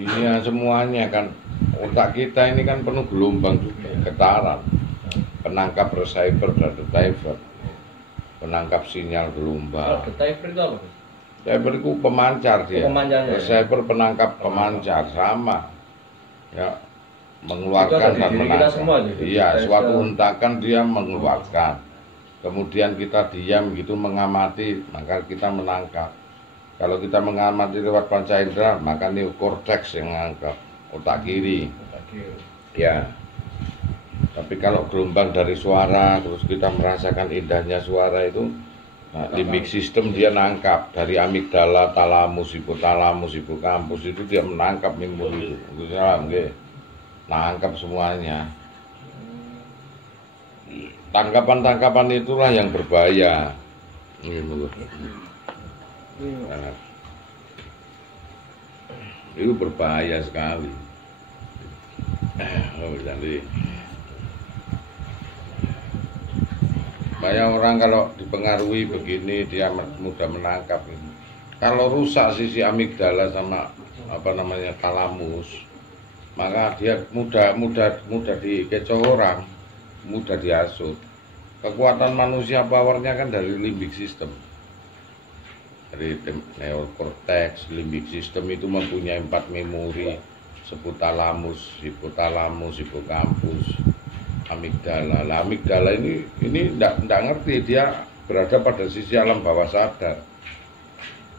Iya semuanya kan, otak kita ini kan penuh gelombang juga, getaran, penangkap receiver dan receiver, penangkap sinyal gelombang. Receiver itu apa? Receiver itu pemancar dia, receiver penangkap pemancar sama, ya mengeluarkan dan menangkap. Iya, suatu hentakan dia mengeluarkan, kemudian kita diam gitu mengamati, maka kita menangkap. Kalau kita mengamati lewat panca indera, maka neokortex yang mengangkat otak kiri. Ya. Tapi kalau gelombang dari suara, terus kita merasakan indahnya suara itu, nah, limbik sistem dia nangkap dari amigdala, talamus, hipokampus itu dia menangkap memori itu. Salam, nangkap semuanya. Tangkapan-tangkapan itulah yang berbahaya. Nah, itu berbahaya sekali. Jadi banyak orang kalau dipengaruhi begini dia mudah menangkap ini. Kalau rusak sisi amigdala sama apa namanya talamus, maka dia mudah dikecoh orang, mudah dihasut. Kekuatan manusia powernya kan dari limbik sistem. Dari neokortex, limbik sistem itu mempunyai 4 memori, subtalamus, hipokampus, amigdala. Nah, amigdala ini tidak ngerti, dia berada pada sisi alam bawah sadar.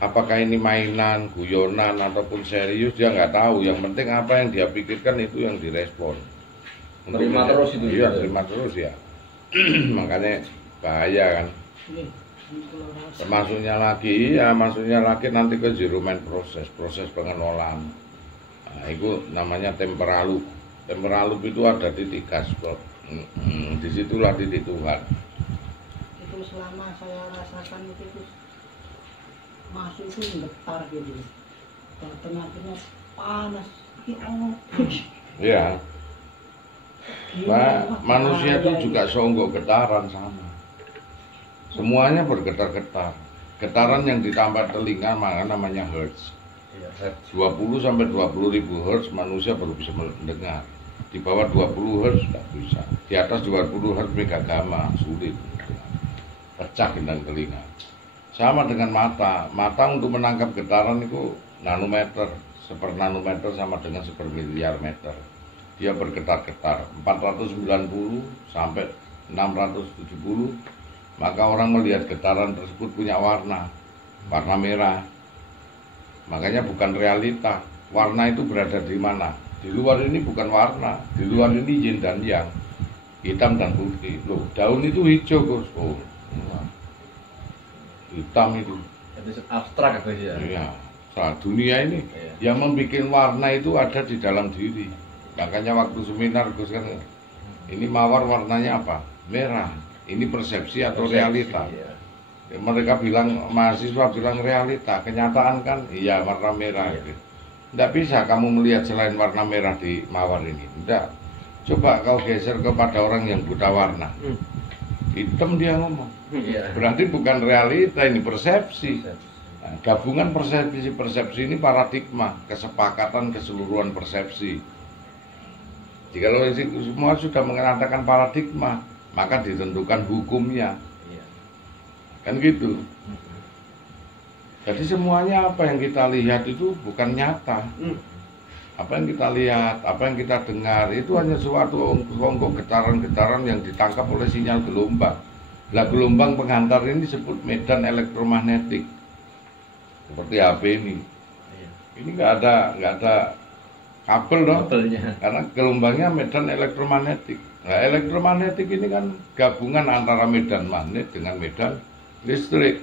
Apakah ini mainan, guyonan ataupun serius dia nggak tahu. Yang penting apa yang dia pikirkan itu yang direspon. Terima terus itu. Iya, terima terus ya. Makanya bahaya kan. Masuknya lagi nanti ke zero mind proses pengelolaan. Nah, itu namanya temporal loop itu ada di 3 spot. Disitulah titik Tuhan. Itu selama saya rasakan itu masuk itu getar gitu, tengah-tengah panas. Iya. Manusia itu juga songgok getaran sama. Semuanya bergetar-getar. Getaran yang ditambah telinga maka namanya hertz. 20 sampai 20 ribu hertz manusia baru bisa mendengar. Di bawah 20 hertz tidak bisa. Di atas 20 hertz megagamma sulit. Pecah gendang telinga. Sama dengan mata. Mata untuk menangkap getaran itu nanometer. Seper-nanometer sama dengan sepermiliar meter. Dia bergetar-getar 490 sampai 670. Maka orang melihat getaran tersebut punya warna merah. Makanya bukan realita. Warna itu berada di mana? Di luar ini bukan warna. Di luar ini yin dan yang, hitam dan putih. Loh, daun itu hijau, Gus. Oh, hitam itu. Itu abstrak itu ya. Iya. Saat dunia ini yang membuat warna itu ada di dalam diri. Makanya waktu seminar Gus kan, ini mawar warnanya apa? Merah. Ini persepsi atau realita? Ya. Mereka bilang, mahasiswa bilang realita, kenyataan kan iya warna merah. Gitu. Tidak bisa kamu melihat selain warna merah di mawar ini. Tidak. Coba kau geser kepada orang yang buta warna. Hitam dia ngomong. Berarti bukan realita, ini persepsi. Nah, gabungan persepsi ini paradigma, kesepakatan keseluruhan persepsi. Jika semua sudah mengatakan paradigma, maka ditentukan hukumnya. Kan gitu. Jadi semuanya apa yang kita lihat itu bukan nyata. Apa yang kita lihat, apa yang kita dengar itu hanya suatu kelompok getaran-getaran yang ditangkap oleh sinyal gelombang. Lah gelombang penghantar ini disebut medan elektromagnetik. Seperti HP ini. Ini nggak ada kabel dong. Karena gelombangnya medan elektromagnetik. Nah, elektromagnetik ini kan gabungan antara medan magnet dengan medan listrik.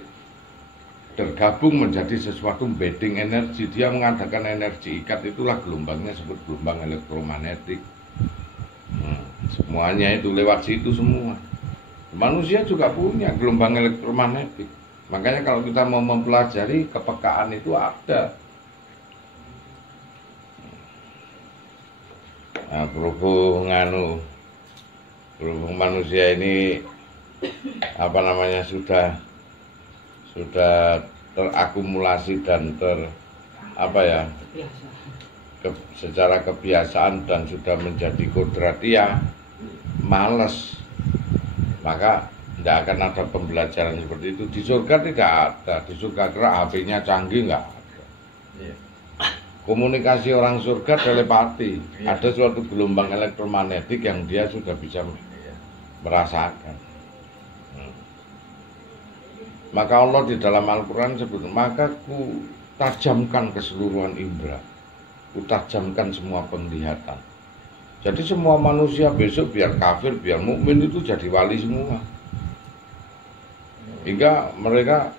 Tergabung menjadi sesuatu embedding energi. Dia mengadakan energi ikat, itulah gelombangnya disebut gelombang elektromagnetik. Semuanya itu lewat situ semua. Manusia juga punya gelombang elektromagnetik. Makanya kalau kita mau mempelajari kepekaan itu ada. Nah, berhubung manusia ini apa namanya sudah terakumulasi dan secara kebiasaan dan sudah menjadi kodrat dia males, maka tidak akan ada pembelajaran seperti itu. Di surga tidak ada, di surga kira HP-nya canggih nggak ada. Iya. Komunikasi orang surga telepati, Iya. ada suatu gelombang elektromagnetik yang dia sudah bisa Iya. merasakan. Maka Allah di dalam Al-Quran sebut, maka ku tajamkan keseluruhan indera, ku tajamkan semua penglihatan. Jadi semua manusia besok biar kafir, biar mukmin itu jadi wali semua. Hingga mereka,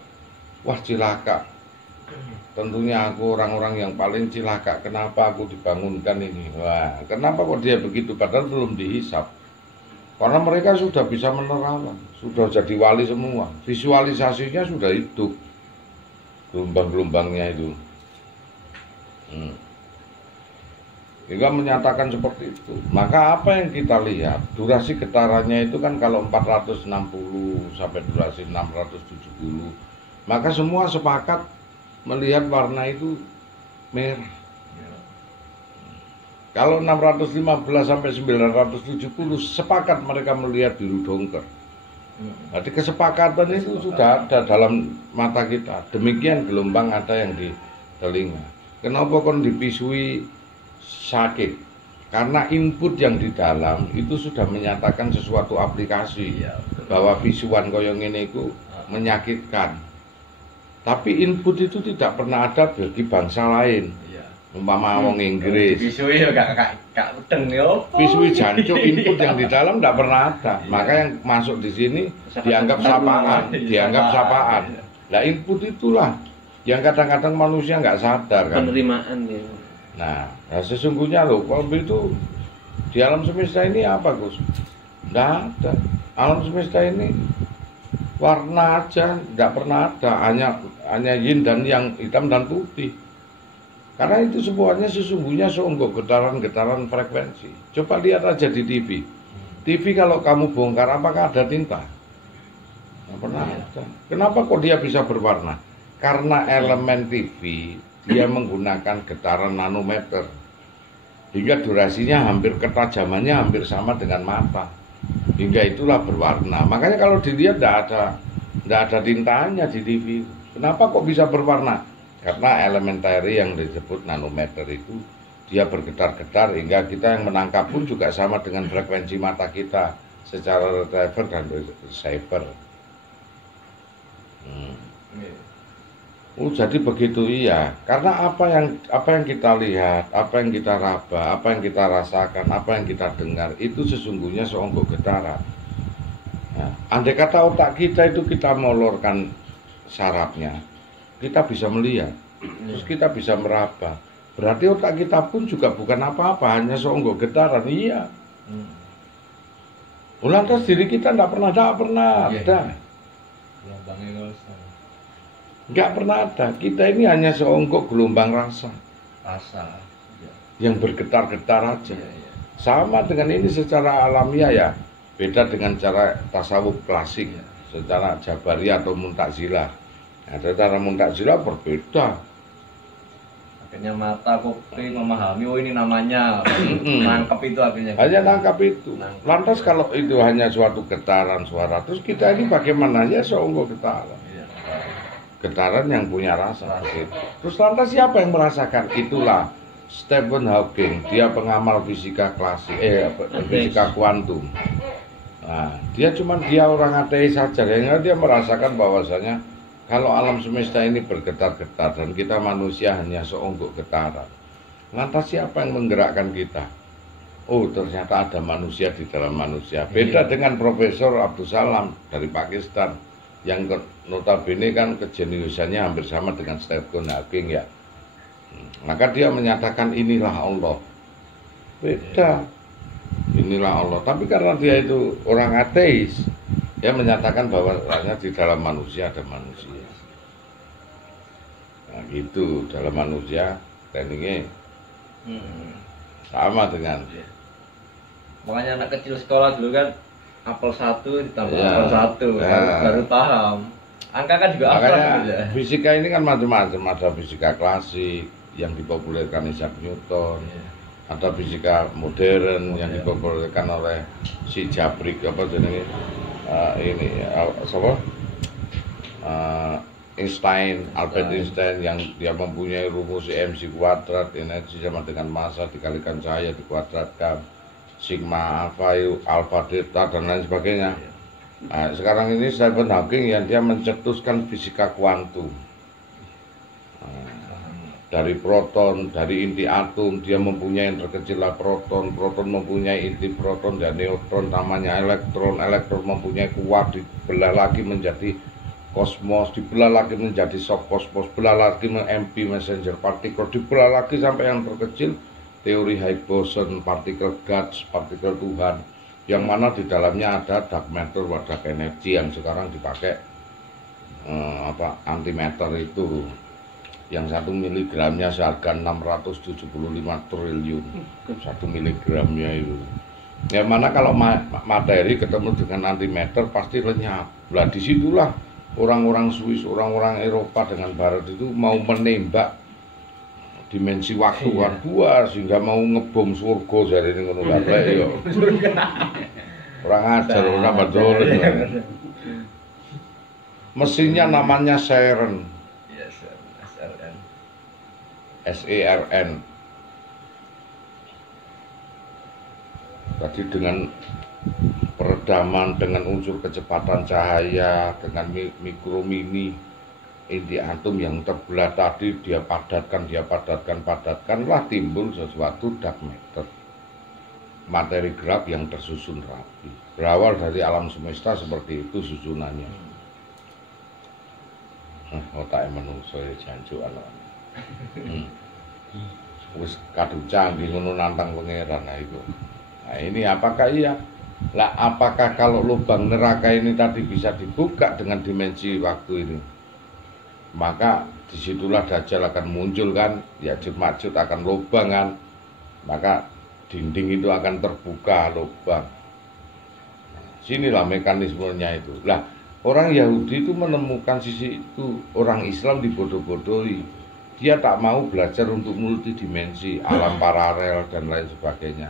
wah cilaka. Tentunya aku orang-orang yang paling cilaka. Kenapa aku dibangunkan ini? Wah, kenapa kok dia begitu? Padahal belum dihisap. Karena mereka sudah bisa menerawang, sudah jadi wali semua. Visualisasinya sudah hidup, gelombang-gelombangnya itu. Hingga menyatakan seperti itu. Maka apa yang kita lihat, durasi getarannya itu kan kalau 460 sampai durasi 670, maka semua sepakat melihat warna itu merah. Kalau 615 sampai 970 sepakat mereka melihat biru dongker. Jadi kesepakatan itu sudah ada dalam mata kita. Demikian gelombang ada yang di telinga. Kenapa kon dipisui sakit? Karena input yang di dalam itu sudah menyatakan sesuatu aplikasi. Iya, betul. Bahwa visuan koyong ini itu menyakitkan. Tapi input itu tidak pernah ada bagi bangsa lain. Iya. Umpama wong Inggris. Visui ya gak udeng yo. Visui jancuk, input yang di dalam tidak pernah ada. Maka yang masuk di sini dianggap sapaan, dianggap sapaan. Nah input itulah yang kadang-kadang manusia nggak sadar kan. Penerimaan ya. Nah, sesungguhnya loh, kalau itu di alam semesta ini apa Gus? Tidak ada. Alam semesta ini warna aja, tidak pernah ada. Hanya yin dan yang, hitam dan putih. Karena itu semuanya sesungguhnya seonggok getaran-getaran frekuensi. Coba lihat aja di TV. TV kalau kamu bongkar, apakah ada tinta? Tidak pernah ada. Kenapa kok dia bisa berwarna? Karena elemen TV dia menggunakan getaran nanometer, hingga durasinya hampir, ketajamannya hampir sama dengan mata, hingga itulah berwarna. Makanya kalau dilihat tidak ada tintanya di TV. Kenapa kok bisa berwarna? Karena elementary yang disebut nanometer itu dia bergetar-getar, hingga kita yang menangkap pun juga sama dengan frekuensi mata kita secara retriever dan receiver. Oh, jadi begitu iya. Karena apa yang kita lihat, apa yang kita raba, apa yang kita rasakan, apa yang kita dengar itu sesungguhnya seonggok getaran. Nah, andai kata otak kita itu kita molorkan sarafnya, kita bisa melihat, terus kita bisa meraba. Berarti otak kita pun juga bukan apa-apa, hanya seonggok getaran. Iya. Lantas diri kita tidak pernah ada. Nggak pernah ada. Kita ini hanya seonggok gelombang rasa yang bergetar-getar aja. Sama dengan ini secara alamiah ya, beda dengan cara tasawuf klasik, secara Jabariyah atau Mu'tazilah. Nah, secara Mu'tazilah berbeda. Akhirnya mata kuping memahami, oh ini namanya, nangkep itu akhirnya. Hanya nangkap itu. Lantas kalau itu hanya suatu getaran suara, terus kita ini bagaimana? Ya seonggok getaran. Getaran yang punya rasa. Terus lantas siapa yang merasakan? Itulah Stephen Hawking, dia pengamal fisika klasik, fisika kuantum. Nah, dia orang ateis saja, dia merasakan bahwasanya kalau alam semesta ini bergetar-getar dan kita manusia hanya seonggok getaran. Lantas siapa yang menggerakkan kita? Oh, ternyata ada manusia di dalam manusia. Beda dengan Profesor Abdul Salam dari Pakistan, yang notabene kan kejeniusannya hampir sama dengan Stephen Hawking ya. Maka dia menyatakan inilah Allah. Beda. Inilah Allah. Tapi karena dia itu orang ateis, dia menyatakan bahwa di dalam manusia ada manusia. Nah gitu, dalam manusia tekniknya sama dengan. Makanya anak kecil sekolah dulu kan apel 1 ditambah Ya. apel 1 baru paham. Angka kan juga abstrak Makanya gitu ya. fisika ini kan macam-macam, ada fisika klasik yang dipopulerkan Isaac Newton, ada fisika modern yang dipopulerkan oleh si Jabrik apa jenenge Einstein, Albert Einstein, yang dia mempunyai rumus MC kuadrat, energi sama dengan massa dikalikan cahaya dikuadratkan, sigma alpha delta dan lain sebagainya. Nah, sekarang ini Stephen Hawking yang dia mencetuskan fisika kuantum. Dari proton, dari inti atom, dia mempunyai yang terkecillah proton, proton mempunyai inti proton dan neutron namanya elektron, elektron mempunyai kuat, dibelah lagi menjadi kosmos, dibelah lagi menjadi subkosmos, belah lagi MP messenger particle, dibelah lagi sampai yang terkecil teori Higgs boson, partikel Guts, partikel Tuhan, yang mana di dalamnya ada dark matter, dark energy yang sekarang dipakai antimatter itu. Yang 1 miligramnya seharga 675 triliun 1 miligramnya itu. Yang mana kalau materi ketemu dengan antimatter pasti lenyap. Lah disitulah orang-orang Swiss, orang-orang Eropa dengan Barat itu mau menembak dimensi waktu kedua sehingga mau ngebom surga jadi ini ngono bae yo. Orang ajar orang betul. Mesinnya namanya CERN. SERN. Tadi dengan peredaman, dengan unsur kecepatan cahaya, dengan mikro mini inti atom yang terbelah tadi dia padatkanlah timbul sesuatu dark matter, materi gelap yang tersusun rapi. Berawal dari alam semesta seperti itu susunannya. Otak menungso ya janjuan. Wis kadung canggih ngono nantang pangeran. Nah itu. Nah ini apakah iya? Lah apakah kalau lubang neraka ini tadi bisa dibuka dengan dimensi waktu ini? Maka disitulah Dajjal akan muncul kan, Ya'juj Ma'juj akan lubang kan, maka dinding itu akan terbuka lubang. Sinilah mekanismenya itu. Lah orang Yahudi itu menemukan sisi itu, orang Islam dibodoh-bodohi. Dia tak mau belajar untuk multidimensi, alam paralel dan lain sebagainya.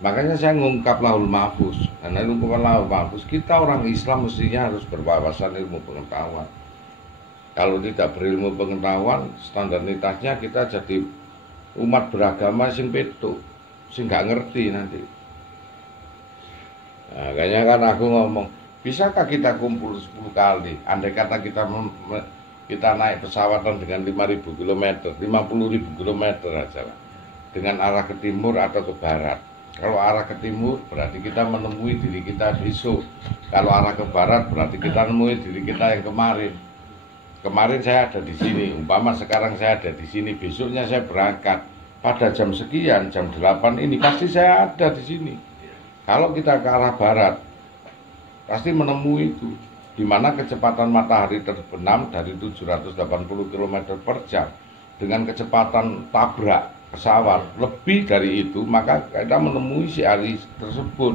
Makanya saya ngungkap Lauhul Mahfuz. Karena ngungkap Lauhul Mahfuz, kita orang Islam mestinya harus berwawasan ilmu pengetahuan. Kalau tidak berilmu pengetahuan, standaritasnya kita jadi umat beragama sing petuk, sing gak ngerti nanti. Nah, makanya kan aku ngomong, bisakah kita kumpul 10 kali? Andai kata kita naik pesawatan dengan 5.000 km, 50.000 km aja lah, dengan arah ke timur atau ke barat. Kalau arah ke timur berarti kita menemui diri kita besok. Kalau arah ke barat berarti kita menemui diri kita yang kemarin. Kemarin saya ada di sini, umpama sekarang saya ada di sini, besoknya saya berangkat pada jam sekian, jam 8 ini pasti saya ada di sini. Kalau kita ke arah barat pasti menemui itu, di mana kecepatan matahari terbenam dari 780 km per jam dengan kecepatan tabrak pesawat lebih dari itu, maka kita menemui si hari tersebut.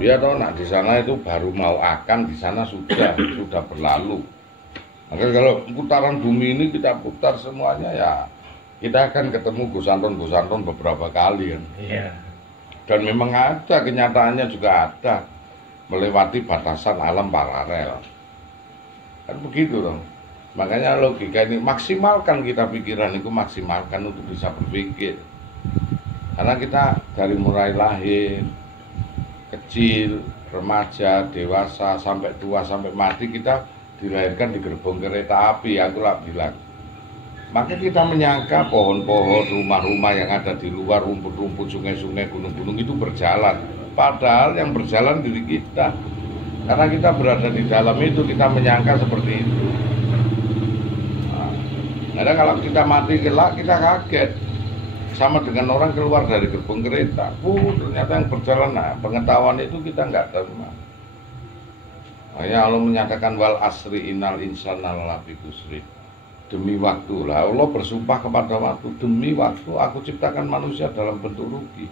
Dia tahu nak di sana itu baru mau akan, di sana sudah berlalu. Maka kalau putaran bumi ini kita putar semuanya ya, kita akan ketemu Gusanton beberapa kali kan. Iya. Dan memang ada, kenyataannya juga ada, melewati batasan alam paralel. Kan begitu dong. Makanya logika ini, maksimalkan kita pikiran itu, maksimalkan untuk bisa berpikir. Karena kita dari mulai lahir, kecil, remaja, dewasa, sampai tua, sampai mati, kita dilahirkan di gerbong kereta api, akulah bilang. Maka kita menyangka pohon-pohon, rumah-rumah yang ada di luar, rumput-rumput, sungai-sungai, gunung-gunung itu berjalan. Padahal yang berjalan diri kita. Karena kita berada di dalam itu, kita menyangka seperti itu. Nah, kalau kita mati kelak, kita kaget. Sama dengan orang keluar dari gerbong kereta. Ternyata yang berjalan, nah, pengetahuan itu kita nggak terima. Ya Allah menyatakan wal asri innal insana lafi khusr. Demi waktu lah, Allah bersumpah kepada waktu, demi waktu aku ciptakan manusia dalam bentuk rugi.